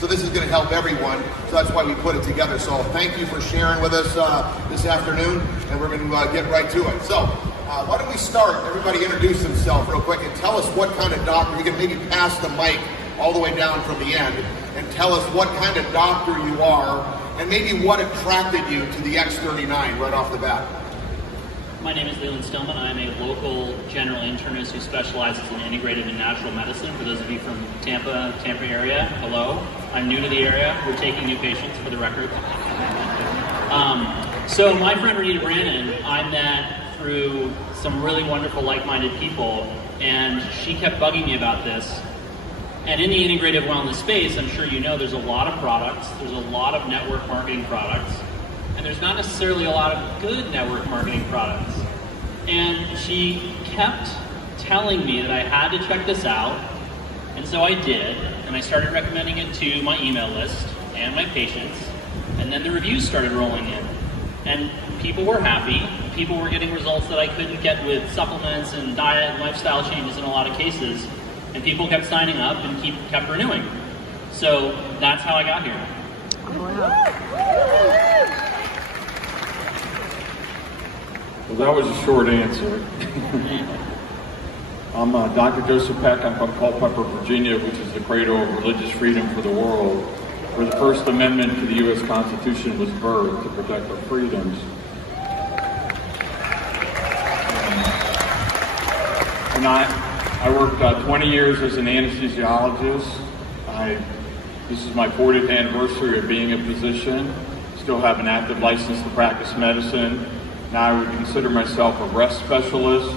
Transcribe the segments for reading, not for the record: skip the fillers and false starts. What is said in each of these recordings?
So this is going to help everyone. So that's why we put it together. So thank you for sharing with us this afternoon, and we're going to get right to it. So why don't we start? Everybody introduce themselves real quick and tell us what kind of doctor. You can maybe pass the mic all the way down from the end and tell us what kind of doctor you are and maybe what attracted you to the X39 right off the bat. My name is Leland Stillman. I'm a local general internist who specializes in integrative and natural medicine. For those of you from Tampa area, hello. I'm new to the area. We're taking new patients, for the record. So my friend Renita Brannon, I met through some really wonderful like-minded people, and she kept bugging me about this. And in the integrative wellness space, I'm sure you know there's a lot of products, there's a lot of network marketing products, and there's not necessarily a lot of good network marketing products. And she kept telling me that I had to check this out, and so I did, and I started recommending it to my email list and my patients, and then the reviews started rolling in. And people were happy, people were getting results that I couldn't get with supplements and diet and lifestyle changes in a lot of cases, and people kept signing up and kept renewing. So that's how I got here. Well, that was a short answer. I'm Dr. Joseph Peck. I'm from Culpeper, Virginia, which is the cradle of religious freedom for the world, where the First Amendment to the U.S. Constitution was birthed to protect our freedoms. And I worked 20 years as an anesthesiologist. This is my 40th anniversary of being a physician. Still have an active license to practice medicine. Now I would consider myself a rest specialist.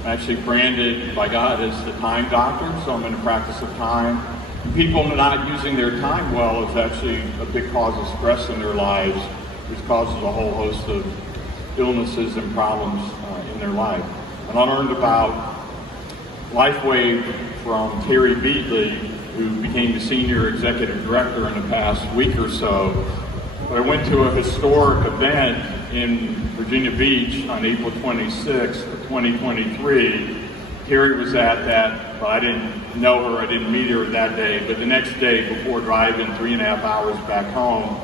I'm actually branded by God as the time doctor, so I'm in the practice of time. And people not using their time well is actually a big cause of stress in their lives, which causes a whole host of illnesses and problems in their life. And I learned about LifeWave from Terry Beatley, who became the senior executive director in the past week or so. But I went to a historic event in Virginia Beach on April 26th of 2023. Terry was at that, but I didn't know her, I didn't meet her that day. But the next day, before driving 3.5 hours back home,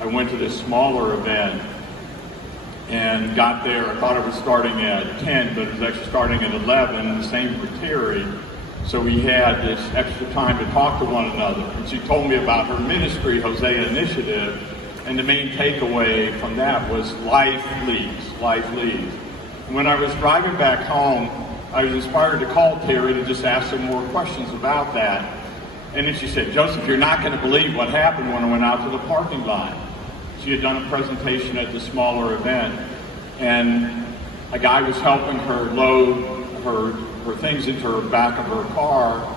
I went to this smaller event and got there. I thought it was starting at 10, but it was actually starting at 11, the same for Terry. So we had this extra time to talk to one another. And she told me about her ministry, Hosea Initiative, and the main takeaway from that was life leads, life leads. And when I was driving back home, I was inspired to call Terry to just ask her more questions about that. And then she said, Joseph, you're not going to believe what happened when I went out to the parking lot. She had done a presentation at the smaller event, and a guy was helping her load her things into her back of her car,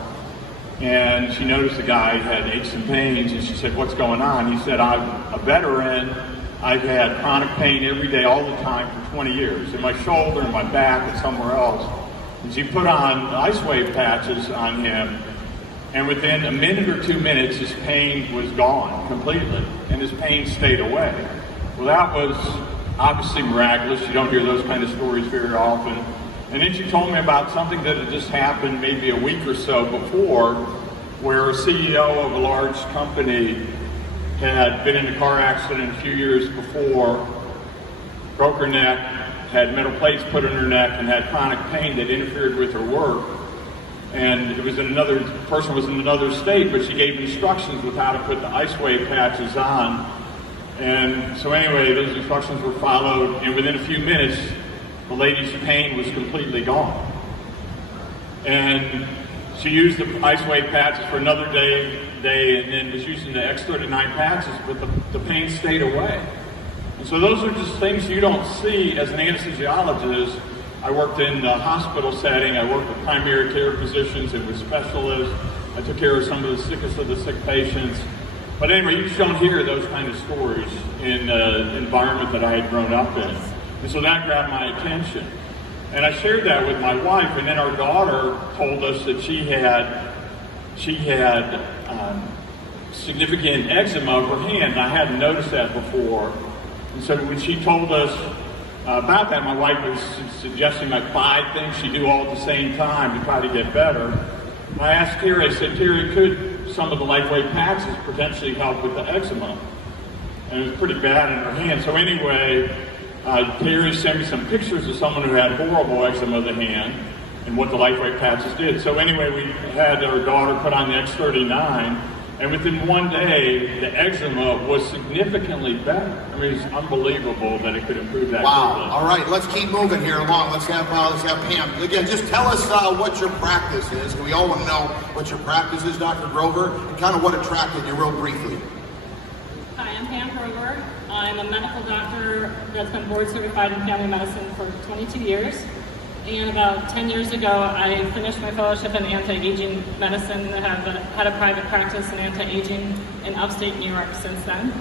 and she noticed the guy had aches and pains, and she said, what's going on? He said, I'm a veteran. I've had chronic pain every day, all the time for 20 years, in my shoulder, in my back, and somewhere else. And she put on IceWave patches on him, and within a minute or 2 minutes, his pain was gone completely, and his pain stayed away. Well, that was obviously miraculous. You don't hear those kind of stories very often. And then she told me about something that had just happened maybe a week or so before, where a CEO of a large company had been in a car accident a few years before, broke her neck, had metal plates put in her neck, and had chronic pain that interfered with her work. And it was another person was in another state, but she gave instructions with how to put the IceWave patches on. And so anyway, those instructions were followed, and within a few minutes, the lady's pain was completely gone. And she used the IceWave patches for another day, and then was using the X39 patches, but the pain stayed away. And so those are just things you don't see as an anesthesiologist. I worked in the hospital setting. I worked with primary care physicians and with specialists. I took care of some of the sickest of the sick patients. But anyway, you just don't hear those kind of stories in the environment that I had grown up in. And so that grabbed my attention. And I shared that with my wife, and then our daughter told us that she had significant eczema of her hand, and I hadn't noticed that before. And so when she told us about that, my wife was suggesting like 5 things she'd do all at the same time to try to get better. And I asked Terry, I said, Terry, could some of the LifeWave patches potentially help with the eczema. And it was pretty bad in her hand. So anyway, Terry sent me some pictures of someone who had horrible eczema of the hand and what the LifeWave patches did. So anyway, we had our daughter put on the X39, and within one day, the eczema was significantly better. I mean, it's unbelievable that it could improve that. Wow. quickly. All right, let's keep moving here along. Let's have Pam. Again, just tell us what your practice is. We all want to know what your practice is, Dr. Grover, and kind of what attracted you real briefly. Hi, I'm Pam Grover. I'm a medical doctor that's been board certified in family medicine for 22 years. And about 10 years ago, I finished my fellowship in anti-aging medicine and have had a private practice in anti-aging in upstate New York since then.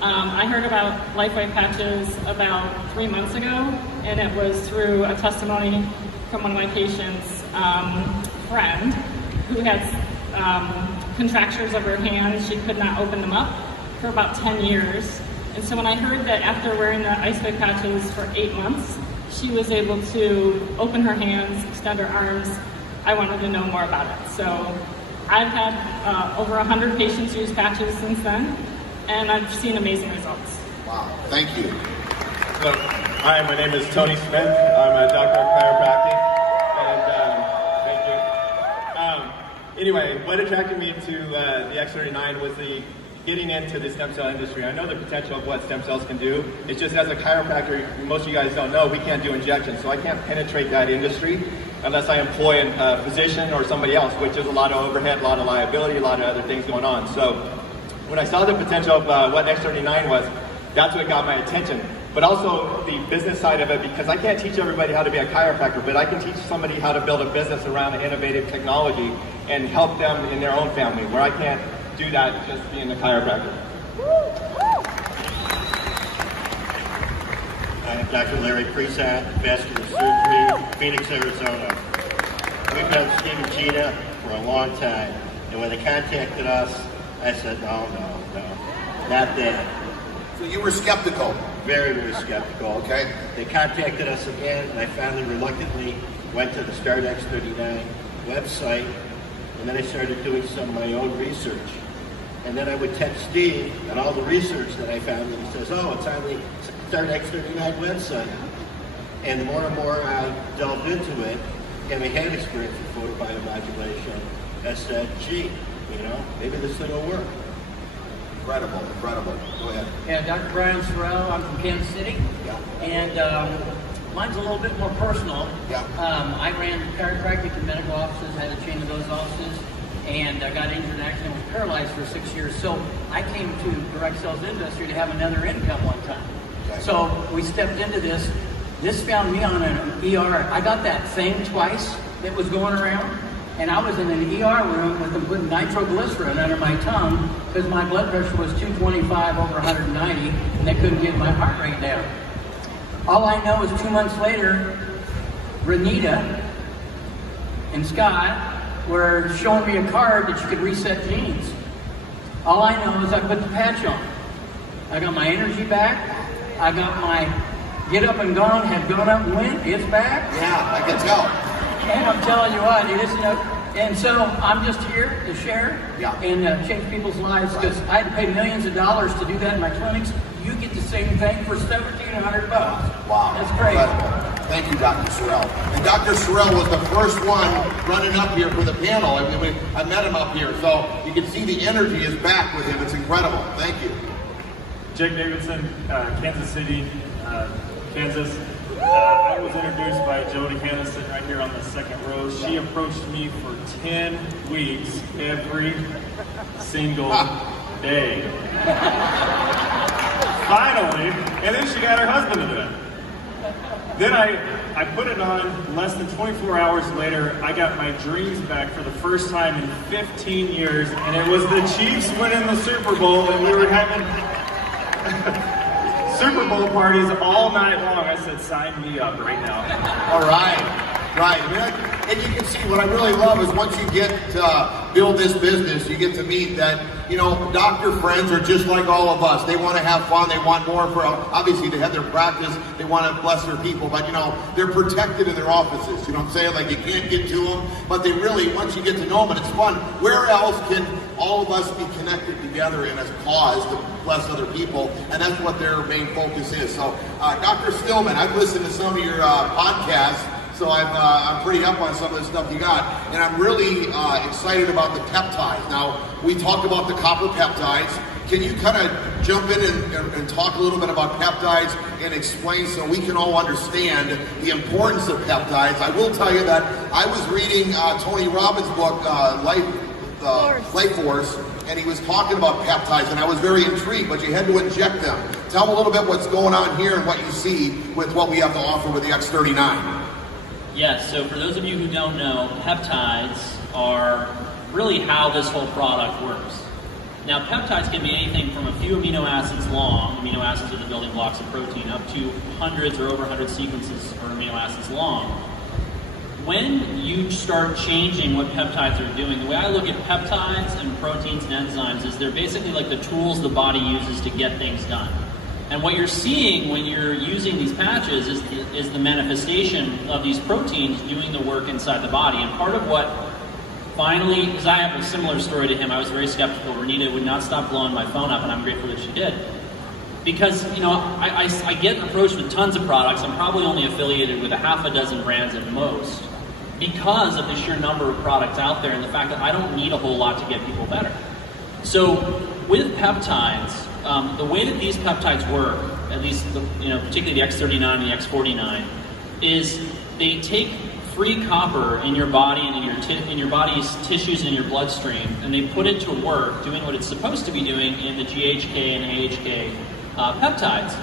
I heard about LifeWave patches about 3 months ago, and it was through a testimony from one of my patients' friend who had contractures of her hands. She could not open them up for about 10 years. And so when I heard that after wearing the IceWave patches for 8 months, she was able to open her hands, extend her arms, I wanted to know more about it. So I've had over 100 patients use patches since then, and I've seen amazing results. Wow, thank you. So, hi, my name is Tony Smith. I'm a doctor of chiropractic, and thank you. Anyway, what attracted me to the X39 was the getting into the stem cell industry. I know the potential of what stem cells can do. It's just as a chiropractor, most of you guys don't know, we can't do injections, so I can't penetrate that industry unless I employ a physician or somebody else, which is a lot of overhead, a lot of liability, a lot of other things going on. So when I saw the potential of what X39 was, that's what got my attention. But also the business side of it, because I can't teach everybody how to be a chiropractor, but I can teach somebody how to build a business around an innovative technology and help them in their own family, where I can't do that just being a chiropractor. I'm Dr. Larry Presat, vascular surgery, Phoenix, Arizona. We've known Stephen Cheetah for a long time, and when they contacted us, I said, no, not that. So you were skeptical. Very, very skeptical. Okay. They contacted us again, and I finally reluctantly went to the Start X39 website, and then I started doing some of my own research. And then I would text Steve and all the research that I found, and he says, oh, it's on the Start X39 website. And the more and more I delved into it, and we had experience with photobiomodulation, I said, gee, maybe this thing will work. Incredible. Go ahead. Yeah, Dr. Brian Sorrell, I'm from Kansas City. Yeah. And mine's a little bit more personal. Yeah. I ran chiropractic and medical offices, had a chain of those offices, and I got injured and actually was paralyzed for 6 years. So I came to the direct sales industry to have another income one time. Okay. So we stepped into this. This found me on an ER. I got that thing twice that was going around, and I was in an ER room with them putting nitroglycerin under my tongue because my blood pressure was 225 over 190, and they couldn't get my heart rate down. All I know is 2 months later, Renita and Scott were showing me a card that you could reset genes. All I know is I put the patch on. I got my energy back. I got my get up and gone, had gone up and went. It's back. Yeah, I can tell. And I'm telling you what, dude, and so I'm just here to share and change people's lives because I had to pay millions of dollars to do that in my clinics. You get the same thing for $1,700. Wow. That's great. Incredible. Thank you, Dr. Sorrell. And Dr. Sorrell was the first one running up here for the panel. I met him up here, so you can see the energy is back with him. It's incredible. Thank you. Jake Davidson, Kansas City, Kansas. I was introduced by Jody Hanna sitting right here on the second row. She approached me for 10 weeks every single day. Finally, and then she got her husband to do it. Then I put it on. Less than 24 hours later, I got my dreams back for the first time in 15 years, and it was the Chiefs winning the Super Bowl, and we were having Super Bowl parties all night long. I said, sign me up right now. All right. Right. And you can see what I really love is once you get to build this business, you get to meet that, doctor friends are just like all of us. They want to have fun. They want more for, obviously, they have their practice. They want to bless their people. But, they're protected in their offices. You know what I'm saying? Like, you can't get to them. But they really, once you get to know them and it's fun, where else can all of us be connected together in a cause to bless other people, and that's what their main focus is. So, Dr. Stillman, I've listened to some of your podcasts, so I'm pretty up on some of the stuff you got, and I'm really excited about the peptides. Now, we talked about the copper peptides. Can you kind of jump in and talk a little bit about peptides and explain so we can all understand the importance of peptides? I will tell you that I was reading Tony Robbins' book, Life Force, and he was talking about peptides, and I was very intrigued, but you had to inject them. Tell them a little bit what's going on here and what you see with what we have to offer with the X39. Yes, so for those of you who don't know, peptides are really how this whole product works. Now, peptides can be anything from a few amino acids long, amino acids are the building blocks of protein, up to hundreds or over 100 sequences or amino acids long. When you start changing what peptides are doing, the way I look at peptides and proteins and enzymes is they're basically like the tools the body uses to get things done. And what you're seeing when you're using these patches is the manifestation of these proteins doing the work inside the body. And part of what finally, because I have a similar story to him, I was very skeptical. Renita would not stop blowing my phone up, and I'm grateful that she did. Because, you know, I get approached with tons of products. I'm probably only affiliated with a half a dozen brands at most because of the sheer number of products out there and the fact that I don't need a whole lot to get people better. So with peptides, the way that these peptides work, at least particularly the X39 and the X49, is they take free copper in your body and in your body's tissues and your bloodstream, and they put it to work doing what it's supposed to be doing in the GHK and AHK peptides.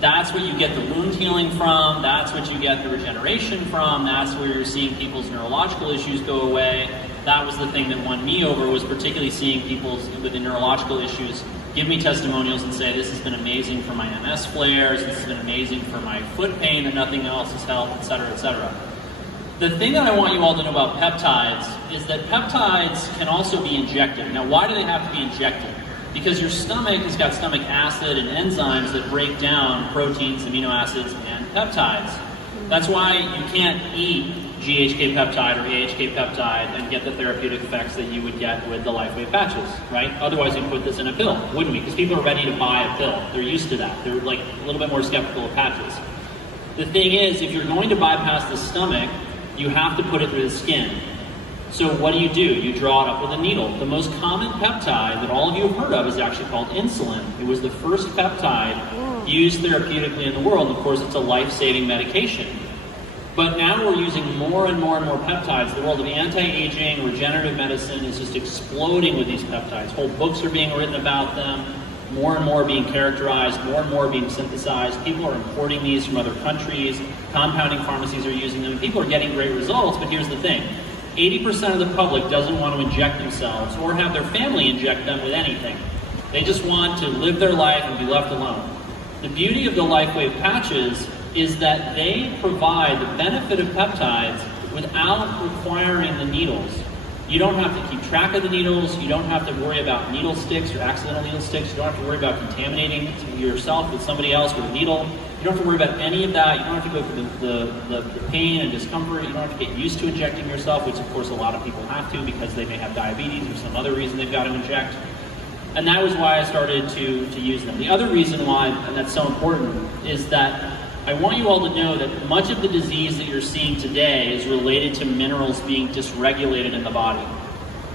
That's what you get the wound healing from, that's what you get the regeneration from, that's where you're seeing people's neurological issues go away. That was the thing that won me over, was particularly seeing people with the neurological issues give me testimonials and say, this has been amazing for my MS flares, this has been amazing for my foot pain and nothing else has helped, etc., etc. The thing that I want you all to know about peptides is that peptides can also be injected. Now, why do they have to be injected? Because your stomach has got stomach acid and enzymes that break down proteins, amino acids, and peptides. That's why you can't eat GHK peptide or AHK peptide and get the therapeutic effects that you would get with the LifeWave patches, right? Otherwise, you put this in a pill, wouldn't we? Because people are ready to buy a pill. They're used to that. They're like a little bit more skeptical of patches. The thing is, if you're going to bypass the stomach, you have to put it through the skin. So what do? You draw it up with a needle. The most common peptide that all of you have heard of is actually called insulin. It was the first peptide used therapeutically in the world. Of course, it's a life-saving medication. But now we're using more and more and more peptides. The world of anti-aging, regenerative medicine is just exploding with these peptides. Whole books are being written about them. More and more being characterized, more and more being synthesized. People are importing these from other countries. Compounding pharmacies are using them. People are getting great results, but here's the thing. 80% of the public doesn't want to inject themselves or have their family inject them with anything. They just want to live their life and be left alone. The beauty of the LifeWave patches is that they provide the benefit of peptides without requiring the needles. You don't have to keep track of the needles. You don't have to worry about needle sticks or accidental needle sticks. You don't have to worry about contaminating yourself with somebody else with a needle. You don't have to worry about any of that. You don't have to go through the pain and discomfort. You don't have to get used to injecting yourself, which of course a lot of people have to because they may have diabetes or some other reason they've got to inject. And that was why I started to use them. The other reason why, and that's so important, is that I want you all to know that much of the disease that you're seeing today is related to minerals being dysregulated in the body.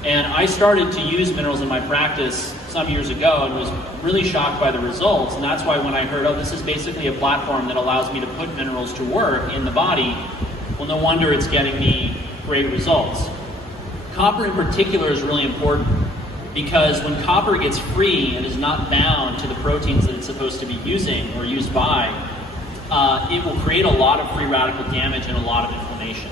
And I started to use minerals in my practice some years ago and was really shocked by the results. And that's why when I heard, oh, this is basically a platform that allows me to put minerals to work in the body, well, no wonder it's getting me great results. Copper in particular is really important because when copper gets free and is not bound to the proteins that it's supposed to be using or used by, it will create a lot of free radical damage and a lot of inflammation.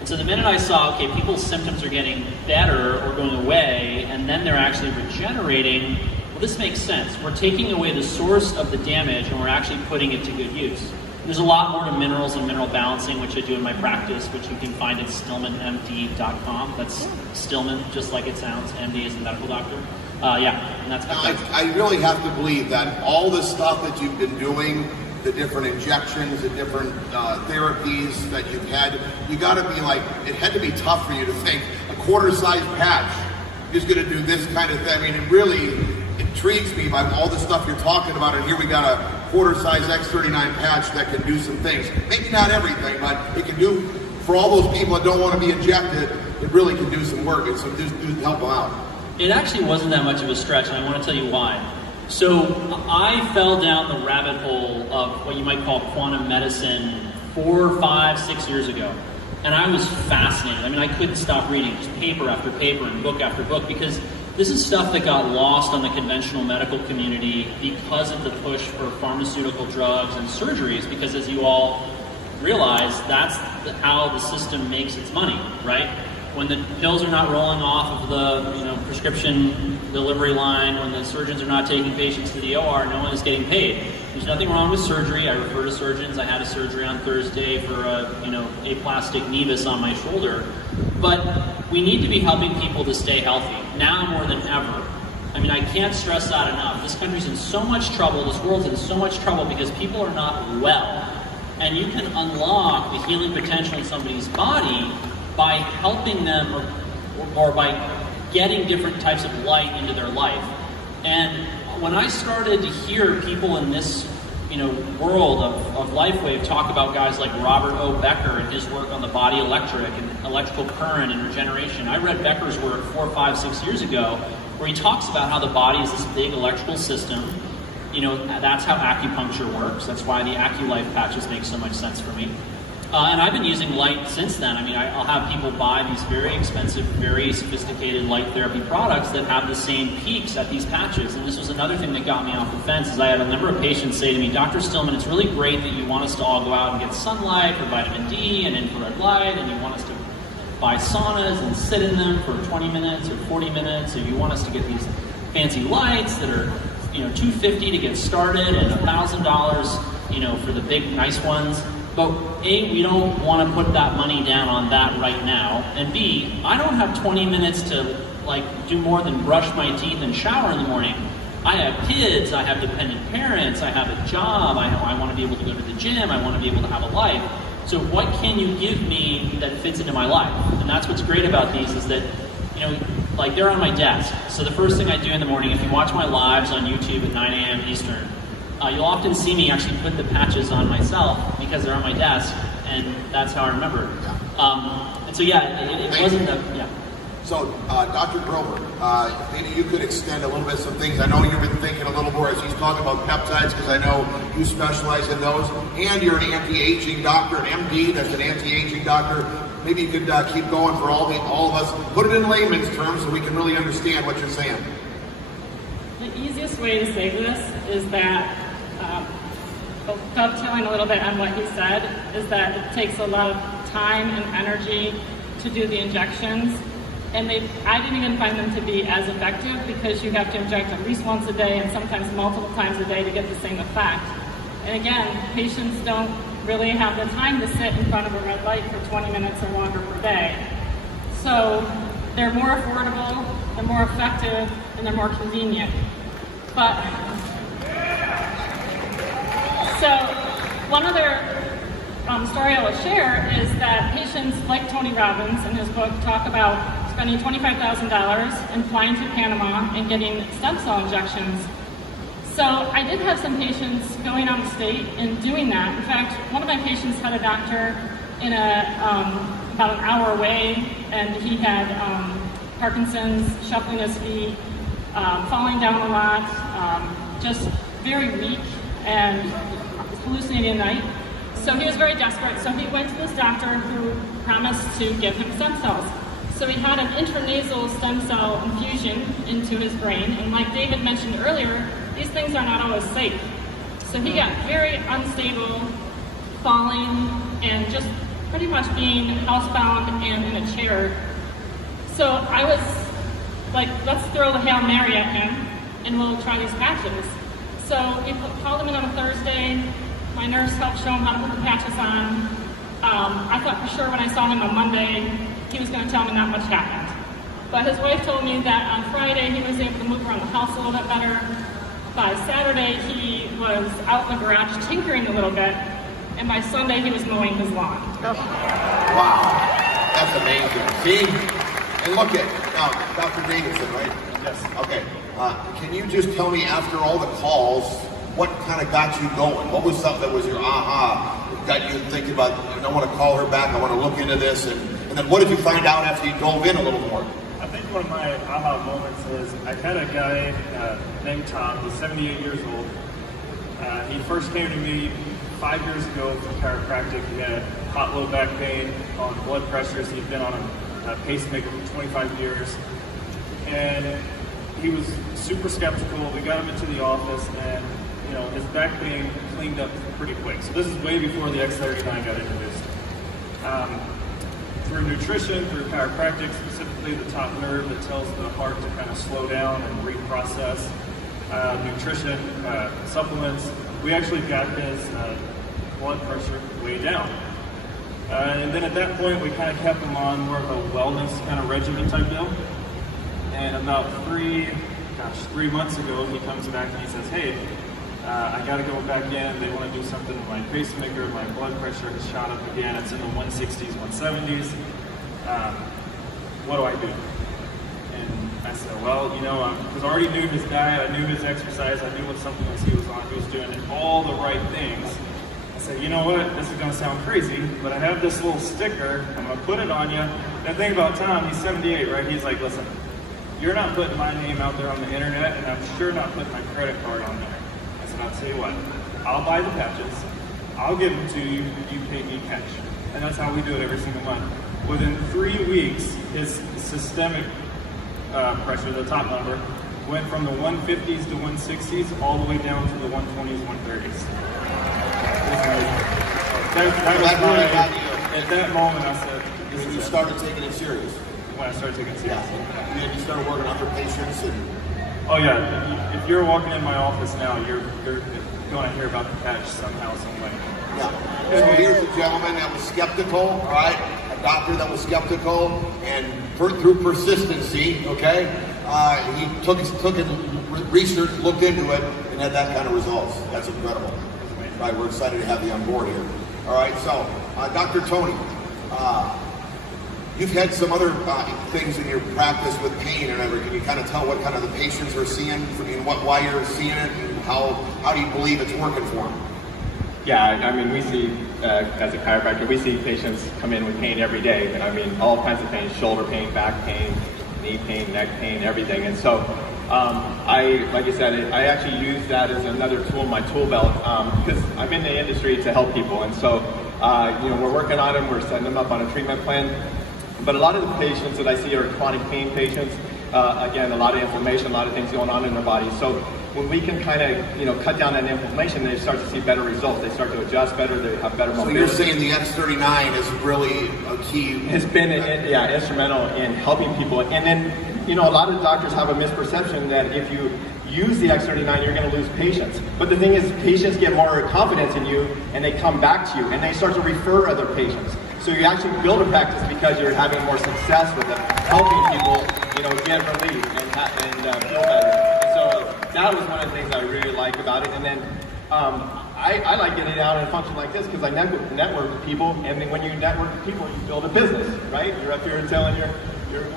And so the minute I saw, okay, people's symptoms are getting better or going away, and then they're actually regenerating, well, this makes sense. We're taking away the source of the damage, and we're actually putting it to good use. There's a lot more to minerals and mineral balancing, which I do in my practice, which you can find at stillmanmd.com. That's Stillman, just like it sounds. MD is a medical doctor. And that's I really have to believe that all the stuff that you've been doing, the different injections, the different therapies that you've had, you got to be like, it had to be tough for you to think a quarter-size patch he's going to do this kind of thing. I mean, it really intrigues me by all the stuff you're talking about. And here we got a quarter-size X39 patch that can do some things. Maybe not everything, but it can do, for all those people that don't want to be injected, it really can do some work and help them out. It actually wasn't that much of a stretch, and I want to tell you why. So I fell down the rabbit hole of what you might call quantum medicine 4, 5, 6 years ago. And I was fascinated. I mean, I couldn't stop reading just paper after paper and book after book, because this is stuff that got lost on the conventional medical community because of the push for pharmaceutical drugs and surgeries, because as you all realize, that's how the system makes its money, right? When the pills are not rolling off of the prescription delivery line, when the surgeons are not taking patients to the OR, no one is getting paid. There's nothing wrong with surgery. I refer to surgeons. I had a surgery on Thursday for aplastic nevus on my shoulder. But we need to be helping people to stay healthy, now more than ever. I mean, I can't stress that enough. This country's in so much trouble, this world's in so much trouble because people are not well. And you can unlock the healing potential in somebody's body by helping them or by getting different types of light into their life. And when I started to hear people in this world of LifeWave talk about guys like Robert O. Becker and his work on the body electric and electrical current and regeneration, I read Becker's work 4, 5, 6 years ago where he talks about how the body is this big electrical system. That's how acupuncture works. That's why the AccuLife patches make so much sense for me. And I've been using light since then. I mean, I'll have people buy these very expensive, very sophisticated light therapy products that have the same peaks at these patches. And this was another thing that got me off the fence, is I had a number of patients say to me, Dr. Stillman, it's really great that you want us to all go out and get sunlight for vitamin D and infrared light, and you want us to buy saunas and sit in them for 20 minutes or 40 minutes, or you want us to get these fancy lights that are $250 to get started and $1,000 for the big nice ones. But A, we don't want to put that money down on that right now. And B, I don't have 20 minutes to do more than brush my teeth and shower in the morning. I have kids, I have dependent parents, I have a job, I want to be able to go to the gym, I want to be able to have a life. So what can you give me that fits into my life? And that's what's great about these, is that they're on my desk. So the first thing I do in the morning, if you watch my lives on YouTube at 9 a.m. Eastern, you'll often see me actually put the patches on myself because they're on my desk, and that's how I remember. And so it wasn't yeah. So, Dr. Grover, maybe you could extend a little bit some things. I know you've been thinking a little more as he's talking about peptides, because I know you specialize in those, and you're an anti-aging doctor, an MD that's an anti-aging doctor. Maybe you could keep going for all of us. Put it in layman's terms so we can really understand what you're saying. The easiest way to say this is that, dovetailing a little bit on what he said, is that it takes a lot of time and energy to do the injections. And I didn't even find them to be as effective, because you have to inject at least once a day and sometimes multiple times a day to get the same effect. And again, patients don't really have the time to sit in front of a red light for 20 minutes or longer per day. So they're more affordable, they're more effective, and they're more convenient. But, so one other story I will share is that patients like Tony Robbins in his book talk about spending $25,000 and flying to Panama and getting stem cell injections. So I did have some patients going out of state and doing that. In fact, one of my patients had a doctor in about an hour away, and he had Parkinson's, shuffling his feet, falling down a lot, just very weak and hallucinating at night. So he was very desperate. So he went to this doctor who promised to give him stem cells. So he had an intranasal stem cell infusion into his brain. And like David mentioned earlier, these things are not always safe. So he got very unstable, falling, and just pretty much being housebound and in a chair. So I was like, let's throw the Hail Mary at him and we'll try these patches. So we called him in on a Thursday. My nurse helped show him how to put the patches on. I thought for sure when I saw him on Monday, he was going to tell me not much happened. But his wife told me that on Friday he was able to move around the house a little bit better. By Saturday he was out in the garage tinkering a little bit. And by Sunday he was mowing his lawn. Wow, that's amazing. See? And look at now, Dr. Davidson, right? Yes. Okay. Can you just tell me after all the calls, what kind of got you going? What was something that was your aha, got you thinking about, I want to call her back, I want to look into this, and then what did you find out after you dove in a little more? I think one of my aha moments is I had a guy named Tom. He's 78 years old. He first came to me 5 years ago for chiropractic. He had hot low back pain, on blood pressures. He'd been on a pacemaker for 25 years. And he was super skeptical. We got him into the office, and his back pain cleaned up pretty quick. So this is way before the X39 got introduced. Through nutrition, through chiropractic, specifically the top nerve that tells the heart to kind of slow down and reprocess, nutrition, supplements, we actually got his blood pressure way down. And then at that point, we kind of kept him on more of a wellness kind of regimen type deal. And about 3 months ago, he comes back and he says, hey, I got to go back in. They want to do something with my pacemaker. My blood pressure has shot up again. It's in the 160s, 170s. What do I do? And I said, well, because I already knew his diet. I knew his exercise. I knew what supplements he was on. He was doing all the right things. I said, you know what? This is going to sound crazy, but I have this little sticker. I'm going to put it on you. And the thing about Tom, he's 78, right? He's like, listen, you're not putting my name out there on the internet, and I'm sure not putting my credit card on there. I'll tell you what, I'll buy the patches, I'll give them to you, you pay me cash. And that's how we do it every single month. Within 3 weeks, his systemic pressure, the top number, went from the 150s to 160s all the way down to the 120s, 130s. At that moment, I said, this is You it. started taking it serious. When I started taking it seriously. Yeah. You started working on your patients and Oh yeah, if you're walking in my office now, you're going to hear about the patch somehow, some way. yeah. So here's a gentleman that was skeptical, all right? A doctor that was skeptical, and through persistency, okay, he took research, looked into it, and had that kind of results. That's incredible. Right, we're excited to have you on board here. All right, so Dr. Tony, you've had some other things in your practice with pain and everything. Can you kind of tell what kind of the patients are seeing, and why you're seeing it, and how do you believe it's working for them? Yeah, I mean, we see, as a chiropractor, we see patients come in with pain every day. And I mean, all kinds of pain, shoulder pain, back pain, knee pain, neck pain, everything. And so, like I said, I actually use that as another tool in my tool belt, because I'm in the industry to help people. And so, we're working on them, we're setting them up on a treatment plan. But a lot of the patients that I see are chronic pain patients. Again, a lot of inflammation, a lot of things going on in their body. So when we can kind of, cut down that inflammation, they start to see better results. They start to adjust better. They have better mobility. So you're saying the X39 is really a key? It's been, instrumental in helping people. And then, a lot of doctors have a misperception that if you use the X39, you're going to lose patients. But the thing is, patients get more confidence in you, and they come back to you, and they start to refer other patients. So you actually build a practice because you're having more success with it, helping people, get relief and feel better. And so that was one of the things I really like about it. And then I like getting it out in a function like this because I network with people, and then when you network with people, you build a business, right? You're up here telling your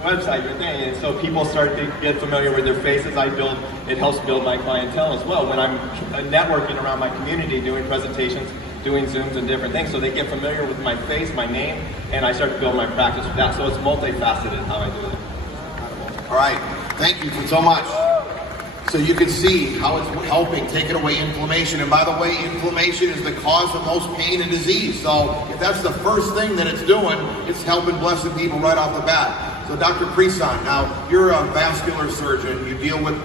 website, your thing, and so people start to get familiar with their faces. It helps build my clientele as well when I'm networking around my community, doing presentations, doing Zooms and different things, so they get familiar with my face, my name, and I start to build my practice with that. So it's multifaceted how I do it. All right, thank you so much. So you can see how it's helping taking away inflammation. And by the way, inflammation is the cause of most pain and disease. So if that's the first thing that it's doing, it's helping blessed people right off the bat. So Dr. Prisan, now you're a vascular surgeon. You deal with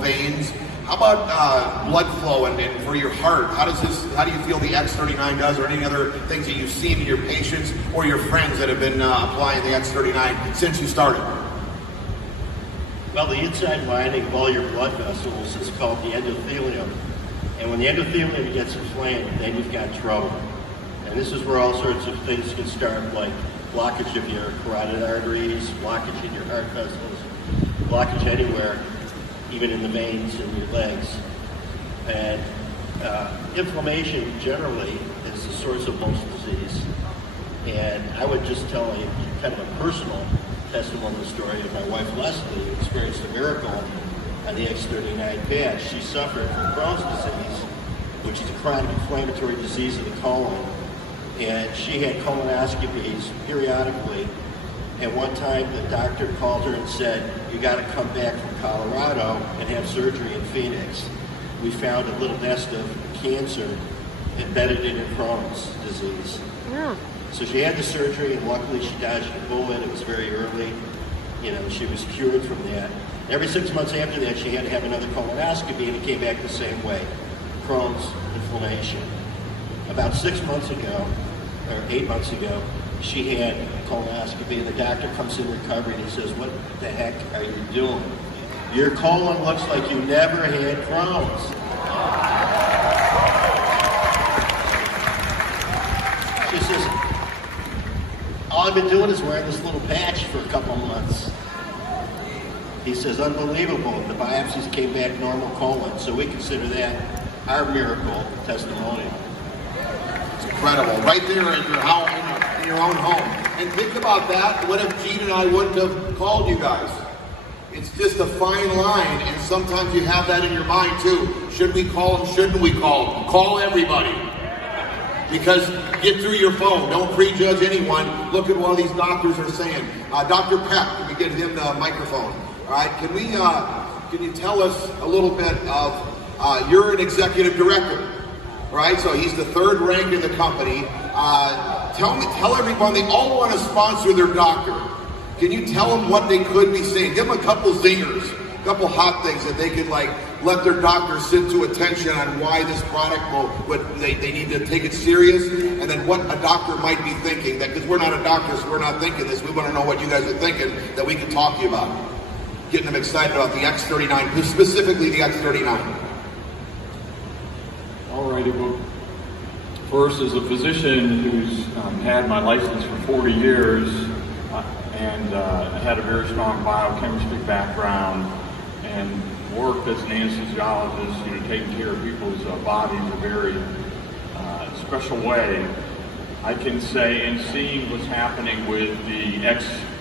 veins. How about blood flow and for your heart? How do you feel the X39 does, or any other things that you've seen in your patients or your friends that have been applying the X39 since you started? Well, the inside lining of all your blood vessels is called the endothelium. And when the endothelium gets inflamed, then you've got trouble. And this is where all sorts of things can start, like blockage of your carotid arteries, blockage in your heart vessels, blockage anywhere, even in the veins in your legs. And inflammation generally is the source of most disease. And I would just tell you kind of a personal testimonial story of my wife Leslie, who experienced a miracle on the X39 patch. She suffered from Crohn's disease, which is a chronic inflammatory disease of the colon, and she had colonoscopies periodically. And one time the doctor called her and said, "You got to come back from Colorado and have surgery in Phoenix. We found a little nest of cancer embedded in her Crohn's disease." Yeah. So she had the surgery, and luckily she dodged a bullet. It was very early. You know, she was cured from that. Every 6 months after that, she had to have another colonoscopy, and it came back the same way, Crohn's inflammation. About 6 months ago, or 8 months ago, she had a colonoscopy, and the doctor comes in recovery and he says, "What the heck are you doing? Your colon looks like you never had Crohn's." She says, "All I've been doing is wearing this little patch for a couple months." He says, "Unbelievable. The biopsies came back normal colon." So we consider that our miracle testimonial. It's incredible. Right there in your home, in your own home. And think about that. What if Gene and I wouldn't have called you guys? It's just a fine line, and sometimes you have that in your mind too. Should we call them? Shouldn't we call them? Call everybody. Because get through your phone. Don't prejudge anyone. Look at what these doctors are saying. Dr. Peck, can we get him the microphone? All right. Can you tell us a little bit of? You're an executive director, right? So he's the third rank in the company. Tell everyone, they all want to sponsor their doctor. Can you tell them what they could be saying? Give them a couple zingers, a couple hot things that they could let their doctor sit to attention on why this product they need to take it serious, and then what a doctor might be thinking. That because we're not a doctor, so we're not thinking this. We want to know what you guys are thinking that we can talk to you about. Getting them excited about the X39, specifically the X39. All righty, well, first, as a physician who's had my license for 40 years, and I had a very strong biochemistry background, and worked as an anesthesiologist, taking care of people's bodies in a very special way, I can say, and seeing what's happening with the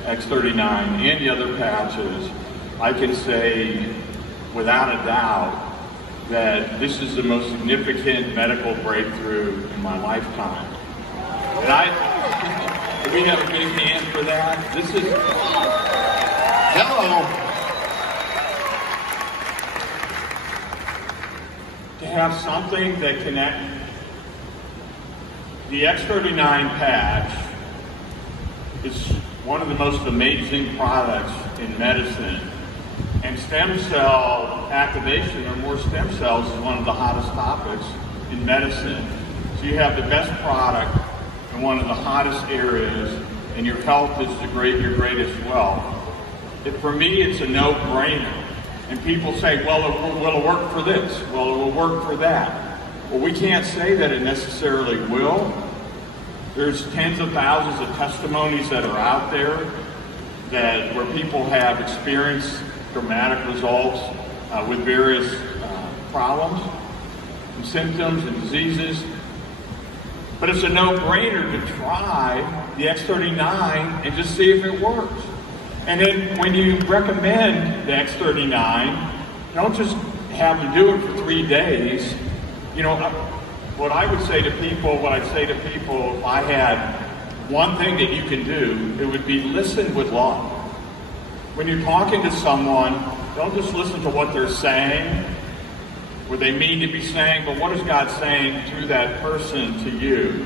X39 and the other patches, I can say without a doubt that this is the most significant medical breakthrough in my lifetime. And we have a big hand for that. This is... Hello. To have something that connects the X39 patch is one of the most amazing products in medicine. And stem cell activation, or more stem cells, is one of the hottest topics in medicine. So you have the best product in one of the hottest areas, and your health is your greatest wealth. For me, it's a no-brainer. And people say, well, will it work for this? Well, it will work for that. Well, we can't say that it necessarily will. There's tens of thousands of testimonies that are out there where people have experienced dramatic results with various problems and symptoms and diseases. But it's a no-brainer to try the X39 and just see if it works. And then when you recommend the X39, don't just have them do it for 3 days. What I would say to people, if I had one thing that you can do, it would be listen with love. When you're talking to someone, don't just listen to what they're saying, what they mean to be saying, but what is God saying through that person to you?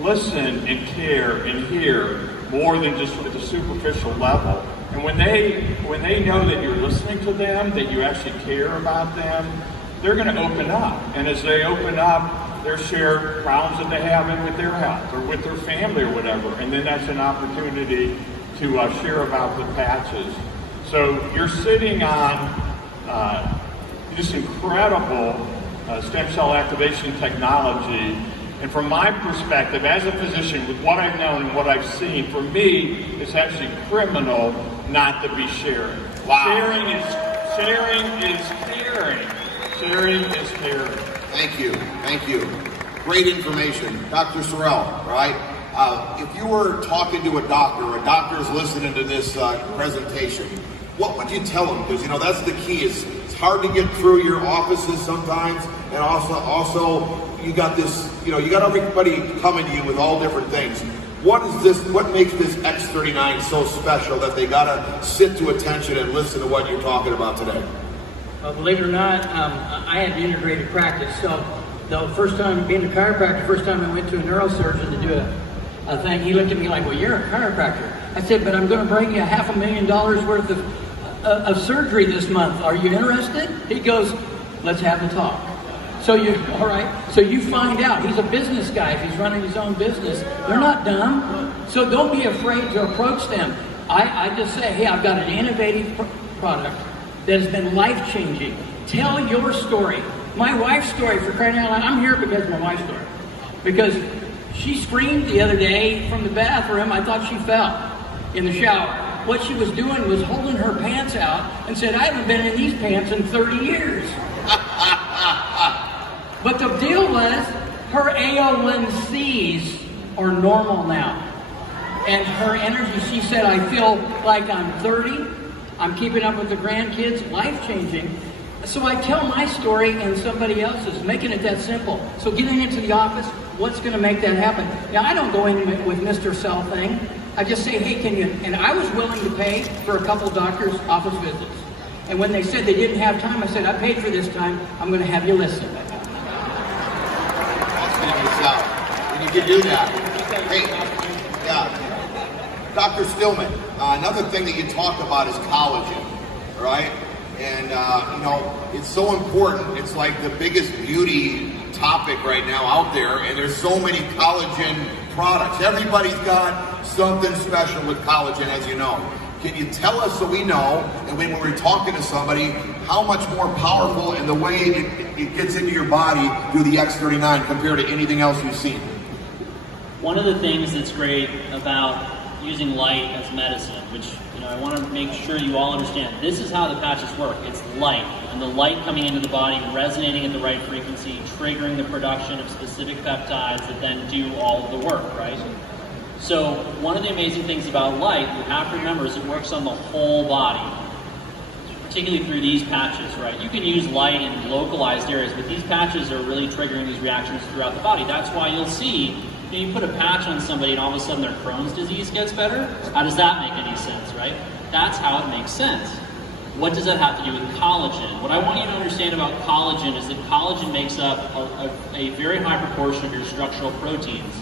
Listen and care and hear more than just at the superficial level. And when they know that you're listening to them, that you actually care about them, they're going to open up. And as they open up, they'll share problems that they have with their health or with their family or whatever. And then that's an opportunity to share about the patches. So you're sitting on this incredible stem cell activation technology. And from my perspective, as a physician, with what I've known and what I've seen, for me, it's actually criminal not to be sharing. Wow. Sharing is caring. Sharing is caring. Thank you. Great information. Dr. Sorrell, right? If you were talking to a doctor is listening to this presentation, what would you tell them? Because, that's the key. It's hard to get through your offices sometimes, and also you got this, you got everybody coming to you with all different things. What makes this X39 so special that they gotta sit to attention and listen to what you're talking about today? Believe it or not, I had integrated practice. So the first time, being a chiropractor, first time I went to a neurosurgeon to do a thing, he looked at me like, well, you're a chiropractor. I said, but I'm going to bring you $500,000 worth of surgery this month. Are you interested? He goes, let's have the talk. So all right. So you find out. He's a business guy. If he's running his own business, they're not dumb. So don't be afraid to approach them. I just say, hey, I've got an innovative product that has been life-changing. Tell your story. My wife's story, for crying out loud. I'm here because of my wife's story. Because she screamed the other day from the bathroom. I thought she fell in the shower. What she was doing was holding her pants out and said, I haven't been in these pants in 30 years. But the deal was, her AO1Cs are normal now. And her energy, she said, I feel like I'm 30. I'm keeping up with the grandkids, life-changing. So I tell my story and somebody else's, making it that simple. So getting into the office, what's going to make that happen? Now, I don't go in with Mr. Sell thing. I just say, hey, can you? And I was willing to pay for a couple doctors' office visits. And when they said they didn't have time, I said, I paid for this time. I'm going to have you listen. And you can do that. Hey, yeah. Dr. Stillman, another thing that you talk about is collagen, right? And, it's so important. It's like the biggest beauty topic right now out there, and there's so many collagen products. Everybody's got something special with collagen, as you know. Can you tell us so we know, and when we're talking to somebody, how much more powerful and the way it gets into your body through the X39 compared to anything else you've seen? One of the things that's great about using light as medicine, which I want to make sure you all understand, this is how the patches work. It's light, and the light coming into the body, resonating at the right frequency, triggering the production of specific peptides that then do all of the work, right? So one of the amazing things about light, you have to remember, is it works on the whole body, particularly through these patches, right? You can use light in localized areas, but these patches are really triggering these reactions throughout the body. That's why you'll see, you put a patch on somebody and all of a sudden their Crohn's disease gets better. How does that make any sense, right? That's how it makes sense. What does that have to do with collagen? What I want you to understand about collagen is that collagen makes up a very high proportion of your structural proteins.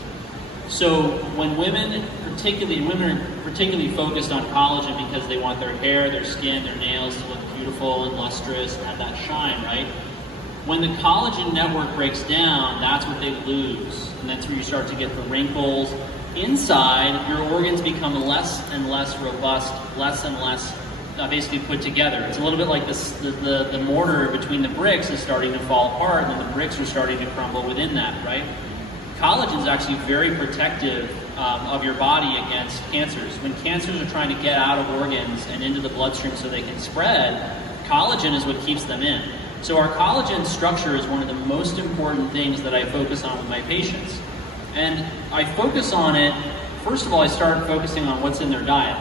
So when women are particularly focused on collagen because they want their hair, their skin, their nails to look beautiful and lustrous and have that shine, right? When the collagen network breaks down, that's what they lose. And that's where you start to get the wrinkles. Inside, your organs become less and less robust, less and less basically put together. It's a little bit like the mortar between the bricks is starting to fall apart, and the bricks are starting to crumble within that, right? Collagen is actually very protective of your body against cancers. When cancers are trying to get out of organs and into the bloodstream so they can spread, collagen is what keeps them in. So our collagen structure is one of the most important things that I focus on with my patients. And I focus on it, first of all, I start focusing on what's in their diet.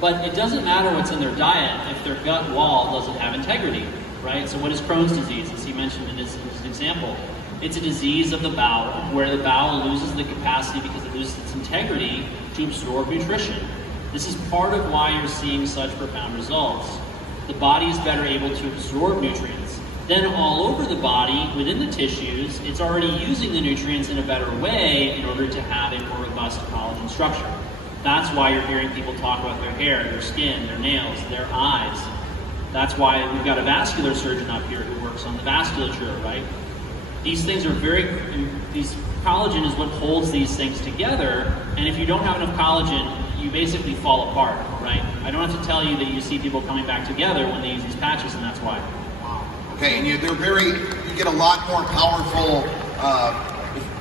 But it doesn't matter what's in their diet if their gut wall doesn't have integrity, right? So what is Crohn's disease, as he mentioned in his example? It's a disease of the bowel, where the bowel loses the capacity because it loses its integrity to absorb nutrition. This is part of why you're seeing such profound results. The body is better able to absorb nutrients. Then all over the body, within the tissues, it's already using the nutrients in a better way in order to have a more robust collagen structure. That's why you're hearing people talk about their hair, their skin, their nails, their eyes. That's why we've got a vascular surgeon up here who works on the vasculature, right? These things are collagen is what holds these things together, and if you don't have enough collagen, you basically fall apart, right? I don't have to tell you that you see people coming back together when they use these patches, and that's why. Wow. Okay, and you get a lot more powerful,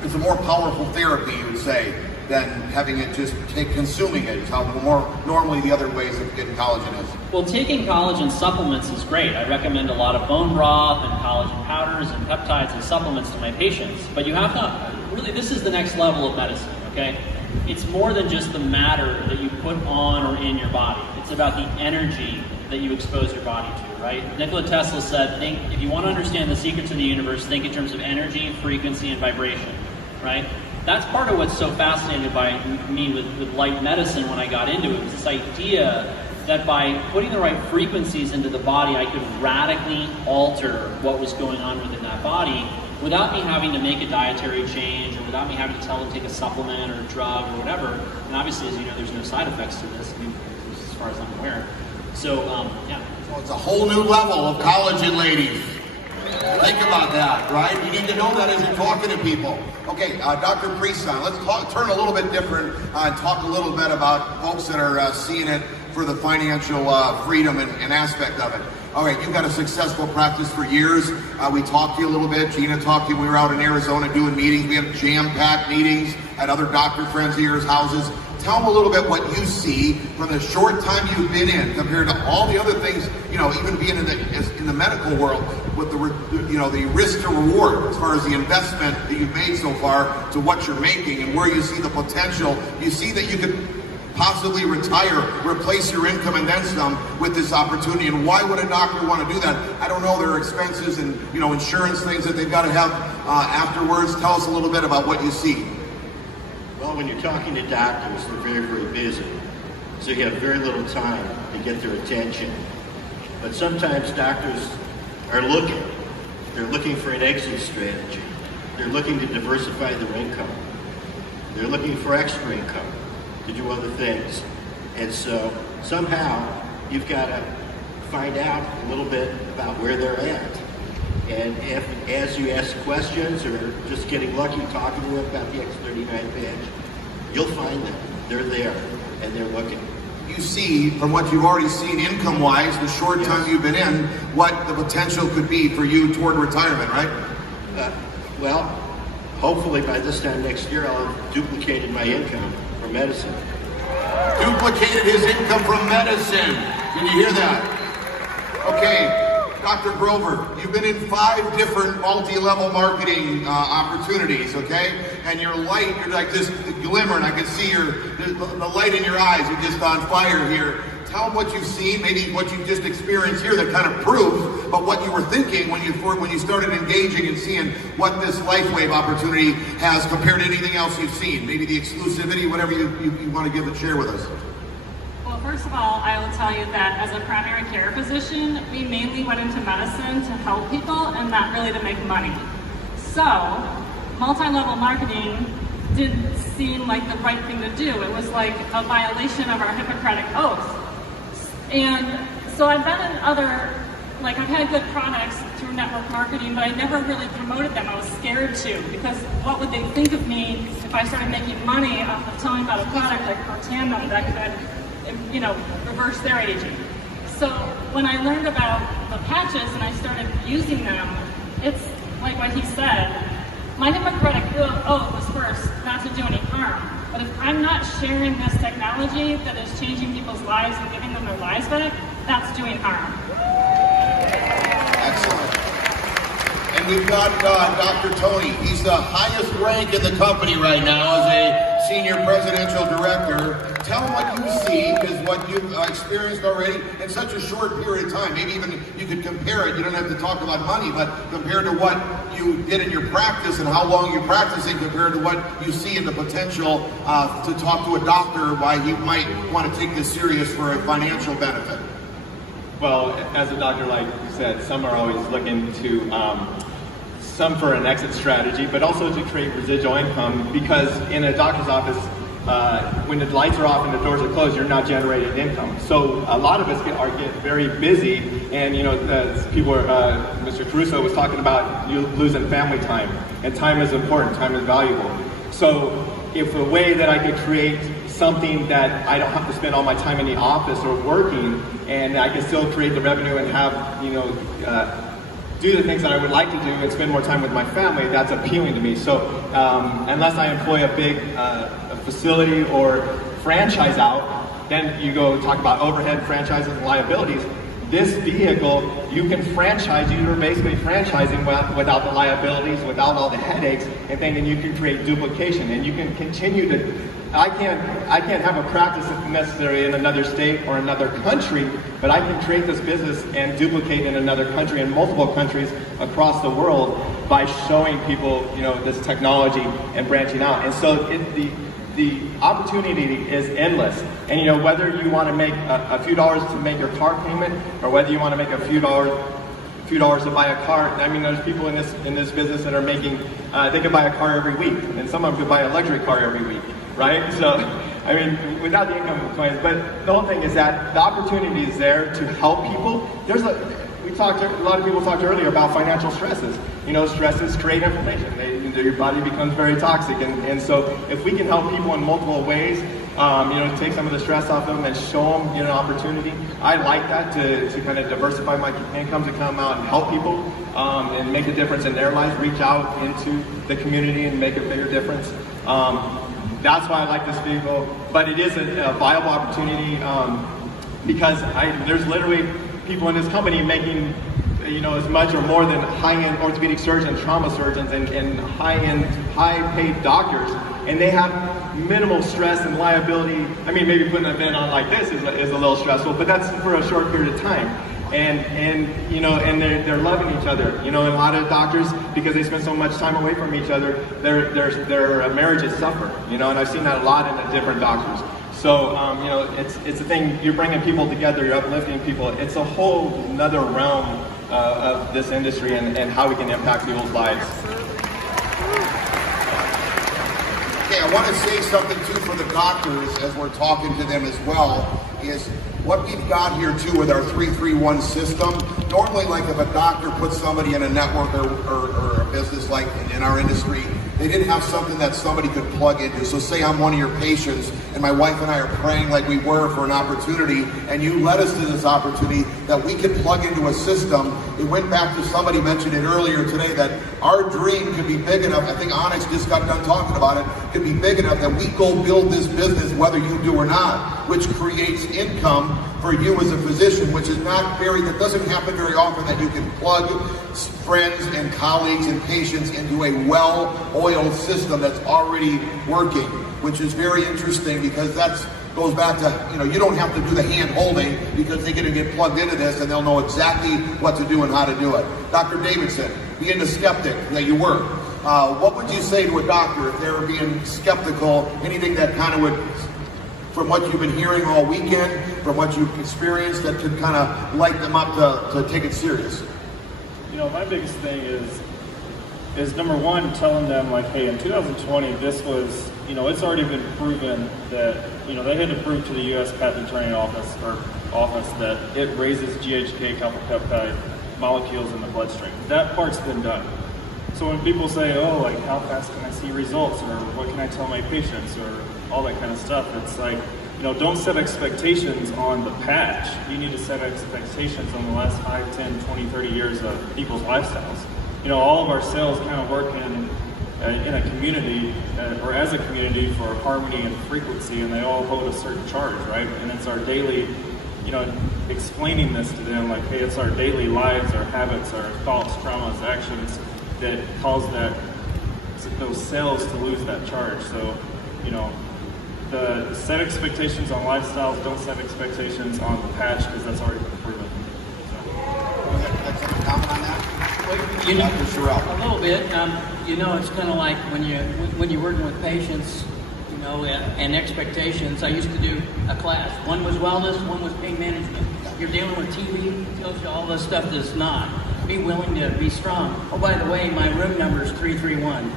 it's a more powerful therapy, you would say, than having it just consuming it. It's how more normally the other ways of getting collagen is. Well, taking collagen supplements is great. I recommend a lot of bone broth and collagen powders and peptides and supplements to my patients. But you have to, really, this is the next level of medicine, okay? It's more than just the matter that you put on or in your body. It's about the energy that you expose your body to, right? Nikola Tesla said, if you want to understand the secrets of the universe, think in terms of energy, frequency, and vibration, right? That's part of what's so fascinated by me with light medicine when I got into it, was this idea that by putting the right frequencies into the body, I could radically alter what was going on within that body without me having to make a dietary change, or without me having to tell them to take a supplement or a drug or whatever. And obviously, as you know, there's no side effects to this, as far as I'm aware. So, yeah. So it's a whole new level of collagen, ladies. Think about that, right? You need to know that as you're talking to people. Okay, Dr. Prieststein, let's turn a little bit different and talk a little bit about folks that are seeing it for the financial freedom and aspect of it. All right, you've got a successful practice for years. We talked to you a little bit. Gina talked to you. We were out in Arizona doing meetings. We have jam-packed meetings at other doctor friends of yours' houses. Tell them a little bit what you see from the short time you've been in compared to all the other things, you know, even being in the medical world with the risk to reward as far as the investment that you've made so far to what you're making and where you see the potential. You see that you could possibly retire, replace your income and then some with this opportunity. And why would a doctor want to do that? I don't know. There are expenses and, you know, insurance things that they've got to have afterwards. Tell us a little bit about what you see. Well, when you're talking to doctors, they're very, very busy. So you have very little time to get their attention. But sometimes doctors are looking. They're looking for an exit strategy. They're looking to diversify their income. They're looking for extra income to do other things. And so somehow you've got to find out a little bit about where they're at. And as you ask questions or just getting lucky talking to them about the X39 badge, you'll find them. They're there and they're looking. You see, from what you've already seen income-wise, the short time you've been in, what the potential could be for you toward retirement, right? Well, hopefully by this time next year, I'll have duplicated my income from medicine. Duplicated his income from medicine. Can you hear that? Okay. Dr. Grover, you've been in 5 different multi-level marketing opportunities, okay? And your light, you're like just glimmering. I can see the light in your eyes. You're just on fire here. Tell them what you've seen, maybe what you just experienced here that kind of proves, but what you were thinking when you started engaging and seeing what this LifeWave opportunity has compared to anything else you've seen. Maybe the exclusivity, whatever you want to give and share with us. Well, first of all, I will tell you that as a primary care physician, we mainly went into medicine to help people and not really to make money. So, multi-level marketing didn't seem like the right thing to do. It was like a violation of our Hippocratic Oath. And so I've been in I've had good products through network marketing, but I never really promoted them. I was scared to, because what would they think of me if I started making money off of telling about a product like Protandim that could, you know, reverse their aging. So when I learned about the patches and I started using them, it's like what he said. My Hippocratic Oath was first not to do any harm. But if I'm not sharing this technology that is changing people's lives and giving them their lives back, that's doing harm. Excellent. And we've got Dr. Tony. He's the highest rank in the company right now as a senior presidential director. Tell him what you see, because what you've experienced already in such a short period of time. Maybe even you could compare it. You don't have to talk about money, but compared to what you did in your practice and how long you're practicing compared to what you see in the potential to talk to a doctor why he might want to take this serious for a financial benefit. Well, as a doctor, like you said, some are always looking to, some for an exit strategy, but also to create residual income, because in a doctor's office, when the lights are off and the doors are closed, you're not generating income. So a lot of us get very busy, and you know, people are, Mr. Caruso was talking about you losing family time, and time is important, time is valuable. So if a way that I could create something that I don't have to spend all my time in the office or working, and I can still create the revenue and have, you know, do the things that I would like to do and spend more time with my family, that's appealing to me. So unless I employ a big facility or franchise out, then you go talk about overhead, franchises, and liabilities. This vehicle, you can franchise, you're basically franchising without the liabilities, without all the headaches and things, and you can create duplication, and you can continue to, I can't have a practice if necessary in another state or another country, but I can create this business and duplicate in another country, in multiple countries across the world, by showing people, you know, this technology and branching out. And so the opportunity is endless. And you know, whether you want to make a few dollars to make your car payment, or whether you want to make a few dollars to buy a car. I mean, there's people in this business that are making, they could buy a car every week, and some of them could buy a luxury car every week, right? So, I mean, without the income components. But the whole thing is that the opportunity is there to help people. A lot of people talked earlier about financial stresses. You know, stresses create inflammation. Your body becomes very toxic, and so if we can help people in multiple ways, you know, take some of the stress off them and show them, you know, opportunity. I like that to kind of diversify my income, to come out and help people and make a difference in their life, reach out into the community and make a bigger difference. That's why I like this vehicle, but it is a viable opportunity because there's literally people in this company making, you know, as much or more than high-end orthopedic surgeons, trauma surgeons, and high-end, high-paid doctors, and they have minimal stress and liability. I mean, maybe putting an event on like this is a little stressful, but that's for a short period of time. And you know, and they're loving each other. You know, and a lot of doctors, because they spend so much time away from each other, their marriages suffer. You know, and I've seen that a lot in the different doctors. So, you know, it's a thing, you're bringing people together, you're uplifting people. It's a whole another realm of this industry and how we can impact people's lives. Okay, I want to say something too for the doctors as we're talking to them as well, is what we've got here too with our 331 system. Normally, like if a doctor puts somebody in a network or a business like in our industry, they didn't have something that somebody could plug into. So say I'm one of your patients and my wife and I are praying like we were for an opportunity, and you led us to this opportunity that we could plug into a system. It went back to, somebody mentioned it earlier today, that our dream could be big enough, I think Onyx just got done talking about it, could be big enough that we go build this business whether you do or not, which creates income for you as a physician, which is that doesn't happen very often, that you can plug friends and colleagues and patients into a well-oiled system that's already working, which is very interesting because goes back to, you know, you don't have to do the hand holding because they're going to get plugged into this and they'll know exactly what to do and how to do it. Dr. Davidson, being the skeptic that you were, what would you say to a doctor if they were being skeptical, anything that kind of would, from what you've been hearing all weekend, from what you've experienced, that could kind of light them up to take it serious? You know, my biggest thing is number one, telling them like, hey, in 2020, this was, you know, it's already been proven that, you know, they had to prove to the U.S. Patent Attorney Office that it raises GHK copper-peptide molecules in the bloodstream. That part's been done. So when people say, oh, like, how fast can I see results, or what can I tell my patients, or all that kind of stuff, it's like, you know, don't set expectations on the patch. You need to set expectations on the last 5, 10, 20, 30 years of people's lifestyles. You know, all of our cells kind of work in a community, or as a community, for harmony and frequency, and they all hold a certain charge, right? And it's our daily, you know, explaining this to them, like, hey, it's our daily lives, our habits, our thoughts, traumas, actions that cause those cells to lose that charge. So, you know, set expectations on lifestyles, don't set expectations on the patch, because that's already been proven. That's a comment on that? You know, Dr. Sherrill. a little bit. You know, it's kind of like when you're working with patients, you know, and expectations. I used to do a class. One was wellness, one was pain management. You're dealing with TB, tells you all this stuff does not. Be willing to be strong. Oh, by the way, my room number is 331.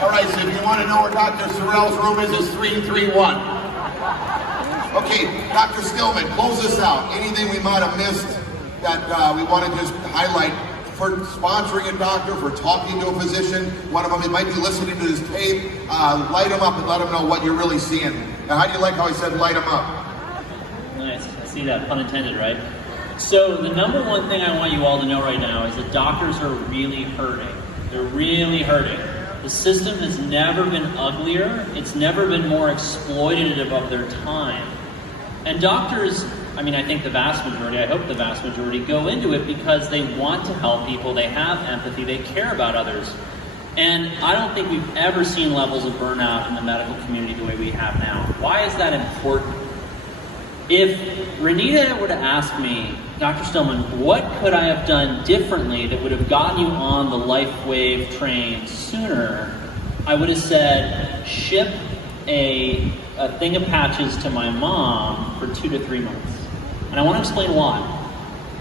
All right, so if you want to know where Dr. Sorrell's room is, it's 331. Okay, Dr. Stillman, close this out. Anything we might have missed that we want to just highlight for sponsoring a doctor, for talking to a physician? One of them, it might be listening to this tape. Light them up and let them know what you're really seeing. Now, how do you like how I said light them up? Nice. I see that, pun intended, right? So the number one thing I want you all to know right now is that doctors are really hurting. They're really hurting. The system has never been uglier. It's never been more exploitative of their time. And doctors, I mean, I think the vast majority, I hope the vast majority, go into it because they want to help people, they have empathy, they care about others. And I don't think we've ever seen levels of burnout in the medical community the way we have now. Why is that important? If Renita were to ask me, Dr. Stillman, what could I have done differently that would have gotten you on the LifeWave train sooner, I would have said, ship a thing of patches to my mom for 2 to 3 months. And I want to explain why.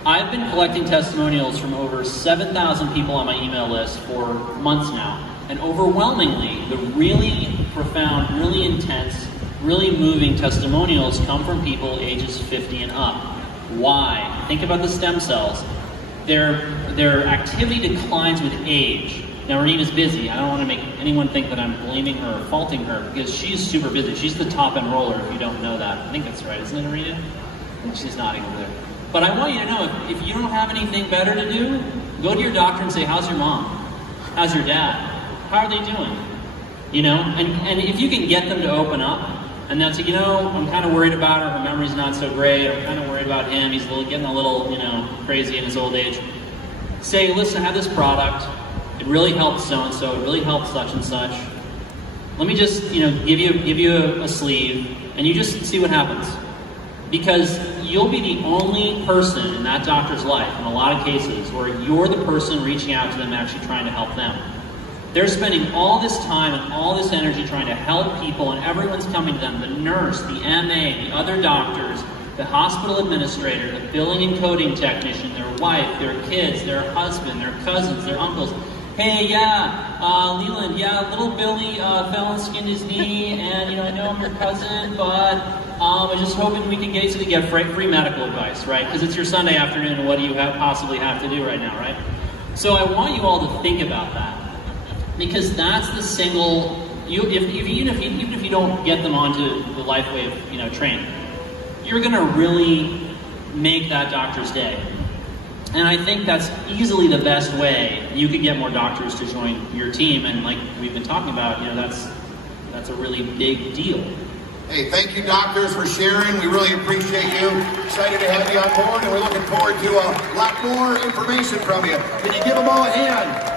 I've been collecting testimonials from over 7,000 people on my email list for months now. And overwhelmingly, the really profound, really intense, really moving testimonials come from people ages 50 and up. Why? Think about the stem cells. Their activity declines with age. Now, Renita's busy. I don't want to make anyone think that I'm blaming her or faulting her because she's super busy. She's the top enroller, if you don't know that. I think that's right, isn't it, Renita? She's nodding over there. But I want you to know, if you don't have anything better to do, go to your doctor and say, how's your mom? How's your dad? How are they doing? You know, and if you can get them to open up, and then say, you know, I'm kind of worried about her, her memory's not so great, I'm kind of worried about him, he's getting a little, you know, crazy in his old age. Say, listen, I have this product, it really helps so-and-so, it really helps such and such. Let me just, you know, give you a sleeve, and you just see what happens. Because you'll be the only person in that doctor's life, in a lot of cases, where you're the person reaching out to them, actually trying to help them. They're spending all this time and all this energy trying to help people, and everyone's coming to them, the nurse, the MA, the other doctors, the hospital administrator, the billing and coding technician, their wife, their kids, their husband, their cousins, their uncles. Hey, Leland, little Billy fell and skinned his knee, and, you know, I know I'm your cousin, but I'm just hoping we can get you to get free medical advice, right? Because it's your Sunday afternoon, and what do you possibly have to do right now, right? So I want you all to think about that. Because that's the single, even if you don't get them onto the LifeWave, you know, train, you're gonna really make that doctor's day. And I think that's easily the best way you could get more doctors to join your team. And like we've been talking about, you know, that's a really big deal. Hey, thank you, doctors, for sharing. We really appreciate you. Excited to have you on board, and we're looking forward to a lot more information from you. Can you give them all a hand?